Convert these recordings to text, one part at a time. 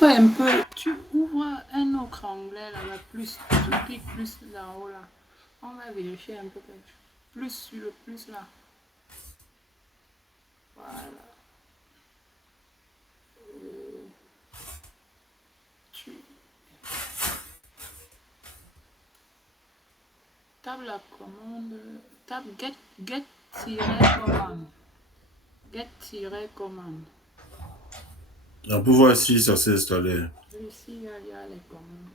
ouvres un peu, tu ouvres un autre onglet là-bas, plus, tu cliques plus là-haut là. On va vérifier un peu quelque chose. Plus sur le plus là. Voilà. Tu tapes la commande, tape get-commande. Get-commande. On peut voir si ça s'est installé. Ici, il y a les commandes.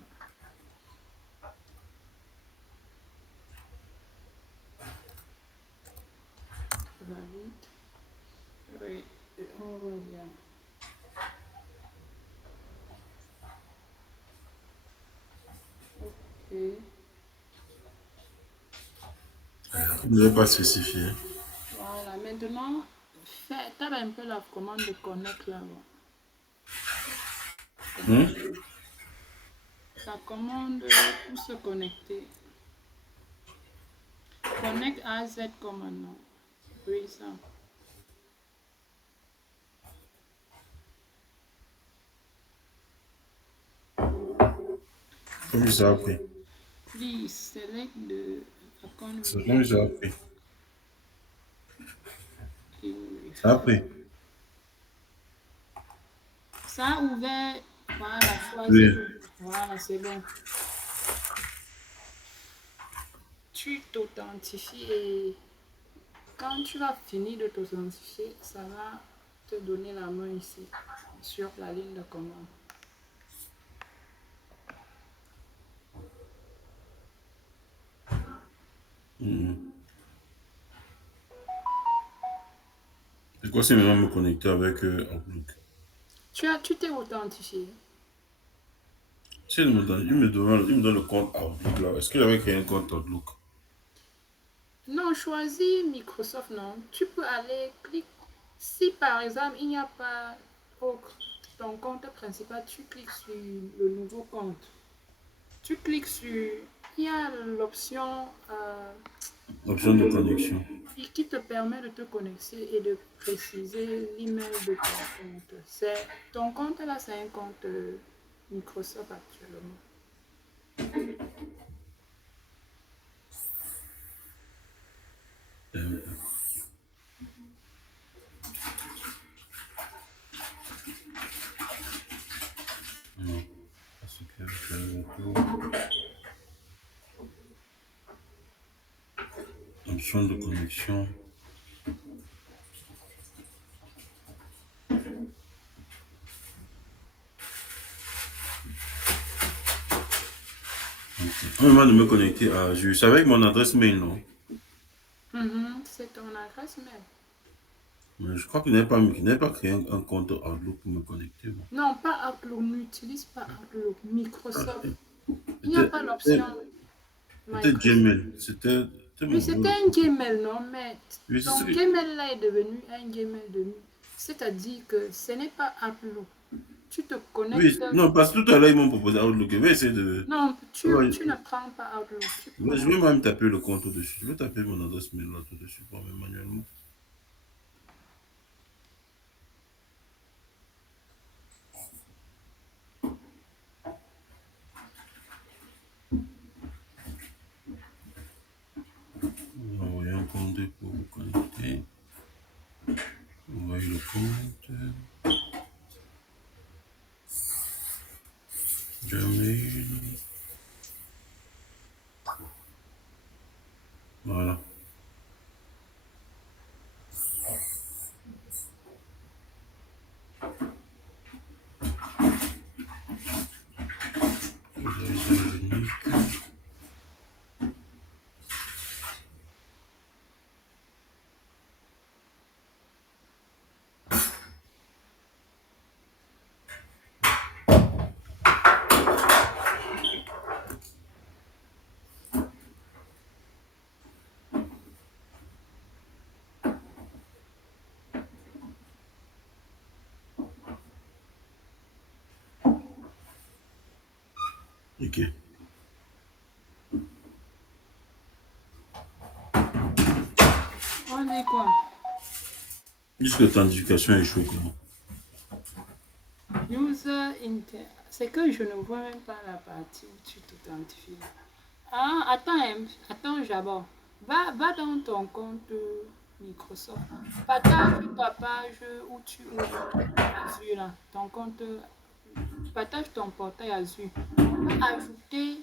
Valide. Oui, et on revient. Ok. Vous n'avez pas spécifié. Voilà, maintenant, tape un peu la commande de connect là-bas. Hmm? La commande pour se connecter. Connect AZ commande. Oui, ça. Comme ça a pris. Please select the account C'est comme ça a pris. you Ça a refer. pris. Ça a ouvert. Voilà, choisis. Oui. Voilà, c'est bon. Tu t'authentifies et quand tu vas finir de t'authentifier, ça va te donner la main ici sur la ligne de commande. C'est quoi si maintenant me connecter avec Outlook? Tu t'es authentifié. Si il me donne le compte Outlook là. Est-ce qu'il avait créé un compte Outlook? Non, choisis Microsoft, non. Tu peux aller, clique. Si par exemple, il n'y a pas ton compte principal, tu cliques sur le nouveau compte. Tu cliques sur, il y a l'option Option de connexion. qui te permet de te connecter et de préciser l'email de ton compte. Ton compte là, c'est un compte Microsoft actuellement. Non. Parce que je retourne. Option de connexion. On me demande de me connecter à juste avec mon adresse mail, non? C'est ton adresse mail. Mais je crois qu'il n'avait pas créé un compte Outlook pour me connecter. Bon. Non, pas Outlook, n'utilise pas Outlook, Ah, Microsoft. Il n'y a Peut-être pas l'option Microsoft. Gmail. C'était Oui, mon c'était boulot. un Gmail, non, mais Oui, c'est ce ton que. Gmail là est devenu un Gmail de nuit. C'est-à-dire que ce n'est pas Outlook. Tu te Oui, connectes. non, parce que tout à l'heure, ils m'ont proposé Outlook. Je vais essayer de. Non, Ouais, tu ne prends pas Outlook. Tu je prends. vais même taper le compte dessus. Je vais taper mon adresse mail là tout dessus pour même manuellement. Envoyer un compte pour vous connecter. Envoyer le compte. Gmail. Voilà. Autorisation unique. Ok. On dit quoi? Juste l'authentification échoue comment? C'est que je ne vois même pas la partie où tu t'identifies. Ah, attends, attends, j'abord. Va dans ton compte Microsoft. Partage ta page où tu ouvres Azure, là. Ton compte, partage ton portail Azure. Ajouter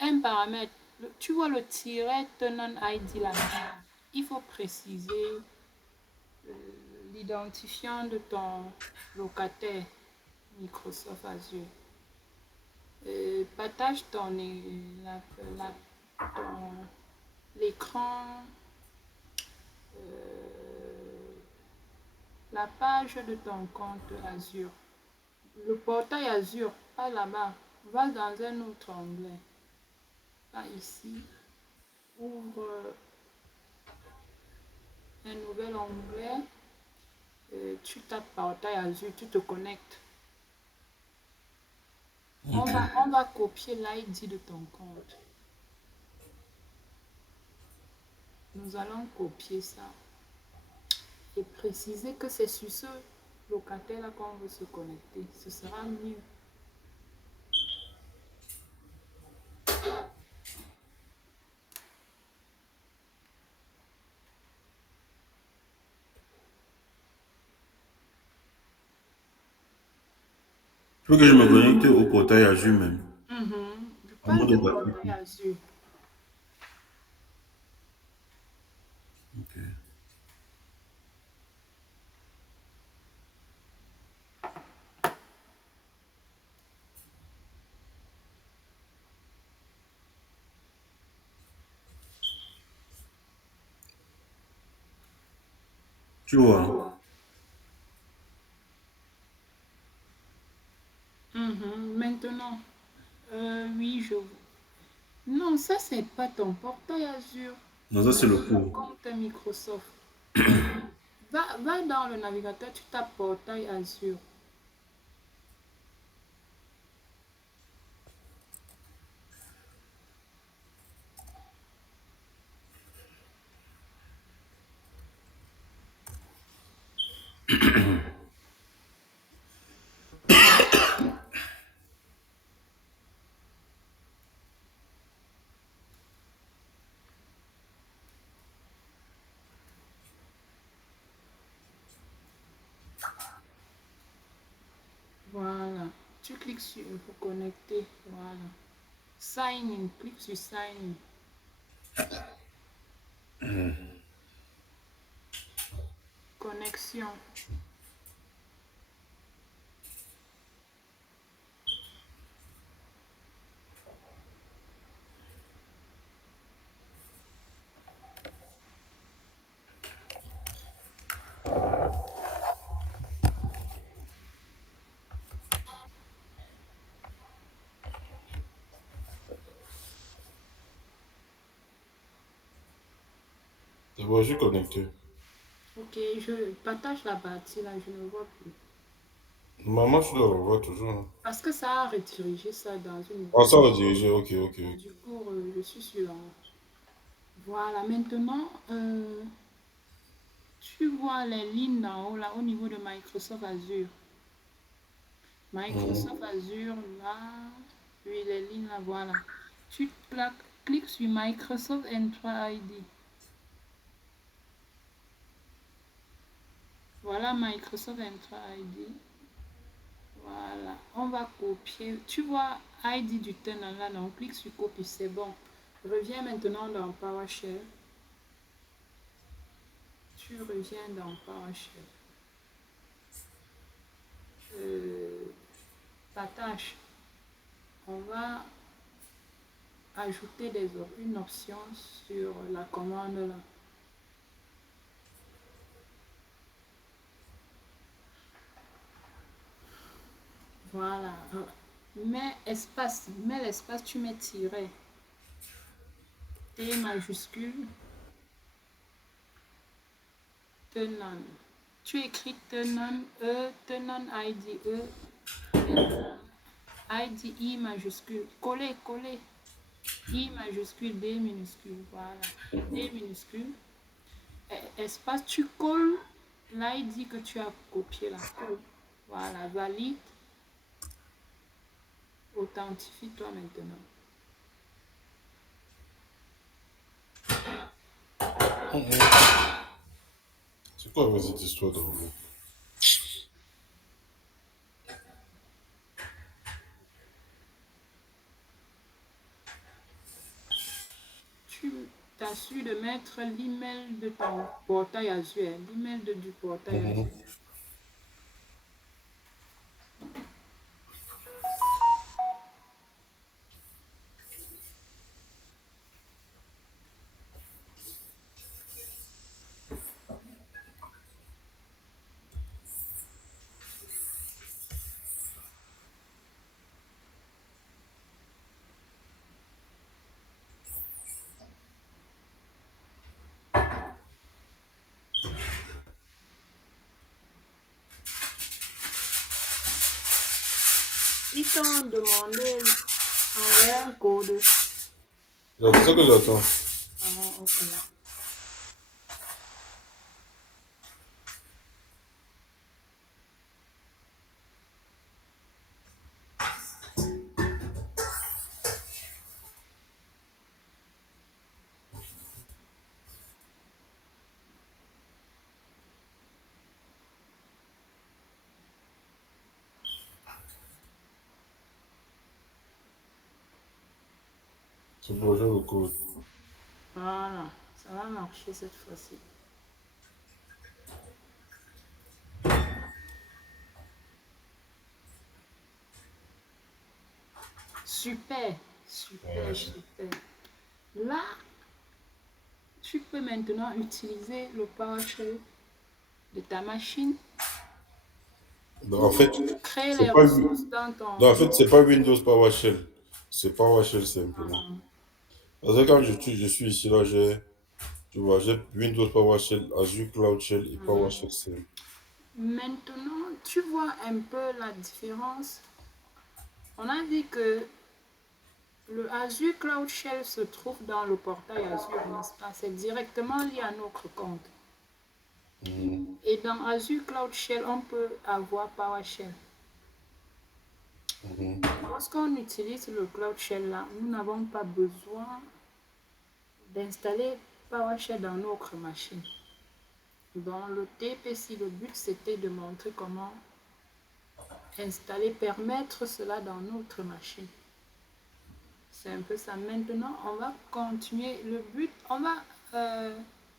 un paramètre. Tu vois le tiret tenant ID là. Il faut préciser l'identifiant de ton locataire Microsoft Azure. Partage ton- l'écran, euh, la page de ton compte Azure. Le portail Azure, pas là-bas. Va dans un autre onglet. Pas ici. Ouvre un nouvel onglet. Tu tapes portail Azure, tu te connectes. Ok. On va copier l'ID de ton compte. Nous allons copier ça et préciser que c'est sur ce locataire-là qu'on veut se connecter. Ce sera mieux. Tu veux que je me connecte au portail Azure même, Je en parle mode de portail gratuit. Azure. Ok. Tu vois? Maintenant, oui, je... Non, ça, c'est pas ton portail Azure. Non, ça c'est C'est le ton cours. compte Microsoft. Va dans le navigateur, tu tapes portail Azure. Voilà. Tu cliques sur pour connecter. Voilà. Sign in. Clique sur sign in. Connexion. C'est bon, je suis connecté. Ok, je partage la partie là, je ne vois plus. Maman, tu dois le revoir toujours, hein. Parce que ça a redirigé ça dans une Ah, nouvelle. ça va diriger, ok, ok, ok. Du coup, je suis sur la... Voilà, maintenant, tu vois les lignes en haut, là, au niveau de Microsoft Azure. Mhm. Microsoft Azure, là, oui, les lignes là, voilà. Tu cliques sur Microsoft Entra ID. Voilà Microsoft Entra ID. Voilà, on va copier. Tu vois ID du tenant là, on clique sur copie, c'est bon. Reviens maintenant dans PowerShell. Tu reviens dans PowerShell. Euh, ta tâche, on va ajouter une option sur la commande là. Voilà. Mets l'espace, tu mets tiret. T majuscule, tenant. Tu écris tenant, tenant ID, ID, I majuscule. Coller, coller. I majuscule, D minuscule. Voilà. D minuscule. Espace, tu colles l'ID que tu as copié là. Colle. Voilà, valide, authentifie-toi maintenant. C'est quoi avec cette histoire de robot? Tu t'assures de mettre l'email de ton portail Azure, l'email du portail Azure. Ils t'ont demandé envoyer un code. C'est ça que j'attends. Ah, ok. C'est pour jouer le code. Voilà, ça va marcher cette fois-ci. Super, super, Ouais. super. Là, tu peux maintenant utiliser le PowerShell de ta machine En fait, pour créer c'est les pas, ressources dans non, ton... en fait, c'est pas Windows PowerShell. C'est PowerShell simplement. Parce que quand je suis ici, là, tu vois, j'ai Windows PowerShell, Azure Cloud Shell et PowerShell simple. Maintenant, tu vois un peu la différence. On a dit que le Azure Cloud Shell se trouve dans le portail Azure, n'est-ce pas? C'est directement lié à notre compte. Mhm. Et dans Azure Cloud Shell, on peut avoir PowerShell. Mhm. Lorsqu'on utilise le Cloud Shell là, nous n'avons pas besoin d'installer PowerShell dans notre machine. Dans le TPC, le but c'était de montrer comment installer, permettre cela dans notre machine. C'est un peu ça. Maintenant, on va continuer. Le but,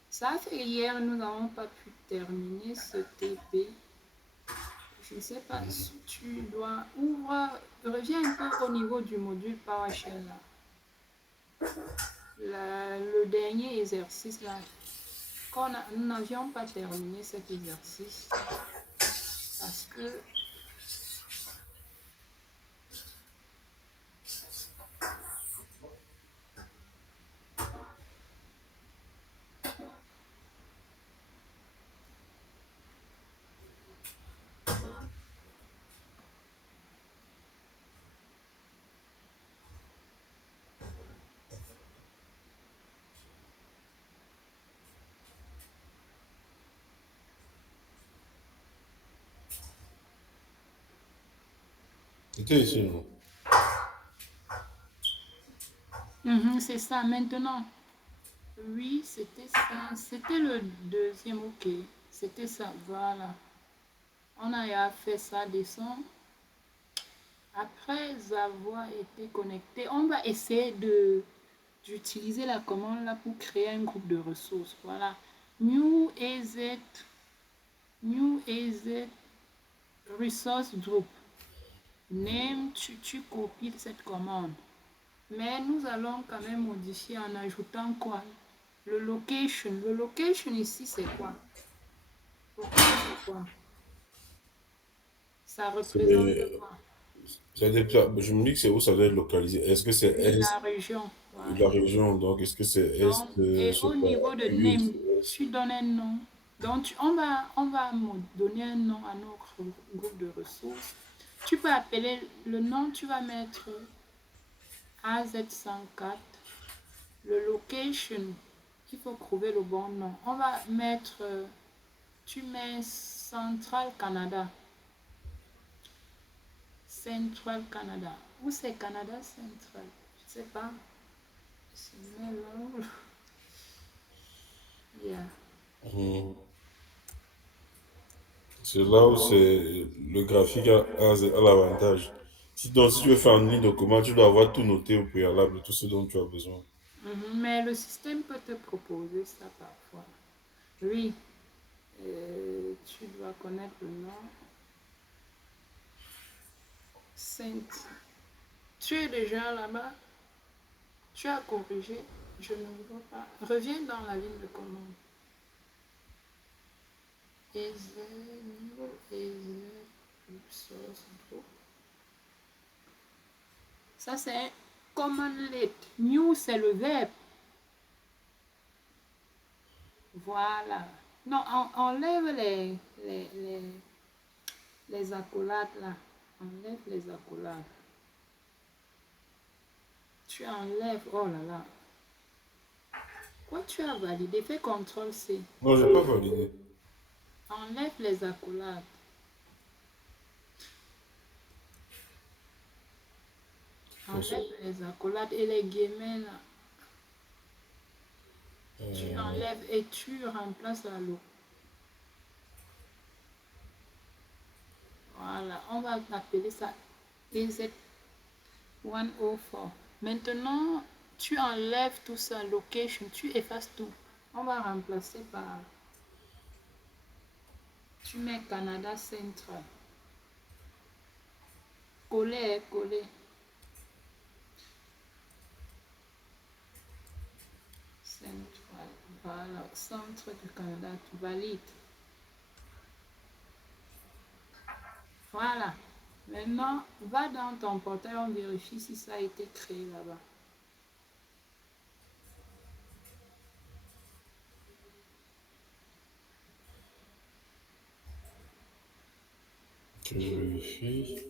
ça fait hier, nous n'avons pas pu terminer ce TP. Je ne sais pas si tu dois reviens un peu au niveau du module PowerShell là. Le dernier exercice là, nous n'avions pas terminé cet exercice parce que C'était ici, non? c'est ça. Maintenant, oui, c'était ça. C'était le deuxième, ok. C'était ça, voilà. On a fait ça, descend. Après avoir été connecté, on va essayer d'utiliser la commande là pour créer un groupe de ressources. Voilà. New AZ, New AZ Resource Group. Name, tu copies cette commande. Mais nous allons quand même modifier en ajoutant quoi? Le location. Le location ici, c'est quoi? C'est quoi? Ça représente C'est- quoi? Je me dis que c'est où ça doit être localisé. Est-ce que c'est Oui, Est, la région. Voilà. la région, donc est-ce que c'est Est, Donc, je et sais au pas, niveau de name, US. tu donnes un nom. Donc, on va donner un nom à notre groupe de ressources. Tu peux appeler le nom, tu vas mettre AZ104. Le location, il faut trouver le bon nom. On va mettre, tu mets Central Canada. Central Canada. Où c'est Canada Central? Je sais pas. C'est là. Yeah. Mhm. C'est là où c'est le graphique a l'avantage. Donc, si tu veux faire en ligne de commande, tu dois avoir tout noté au préalable, tout ce dont tu as besoin. Mais le système peut te proposer ça parfois. Oui, tu dois connaître le nom. Sainte. Tu es déjà là-bas. Tu as corrigé. Je ne vois pas. Reviens dans la ligne de commande. Ça, c'est common lit. New, c'est le verbe. Voilà. Non, enlève les accolades là. Enlève les accolades. Tu enlèves. Oh là là. Quoi, tu as validé? Fais CTRL C. Non, j'ai pas validé. Enlève les accolades. Enlève les accolades et les guillemets là. Tu enlèves et tu remplaces la lot. Voilà, on va appeler ça EZ104. Maintenant, tu enlèves tout ça, location, tu effaces tout. On va remplacer par, tu mets Canada Central. Coller, coller. Central, voilà, centre du Canada, tu valides. Voilà. Maintenant, va dans ton portail, on vérifie si ça a été créé là-bas. Que je vérifie.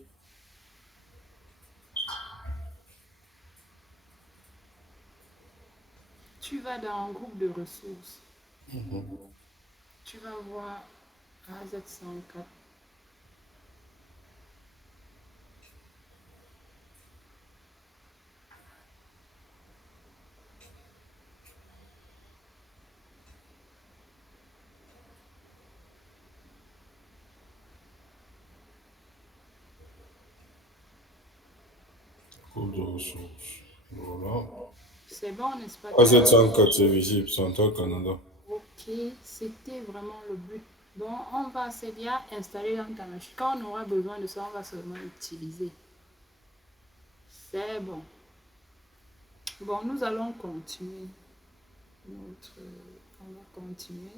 Tu vas dans un groupe de ressources. Mhm. Tu vas voir AZ104. Cours de ressources. Voilà. C'est bon, n'est-ce pas? AZ104, c'est visible, Central Canada. Ok, c'était vraiment le but. Donc, on va c'est bien installer dans ta machine. Quand on aura besoin de ça, on va seulement l'utiliser. C'est bon. Bon, nous allons continuer. On va continuer.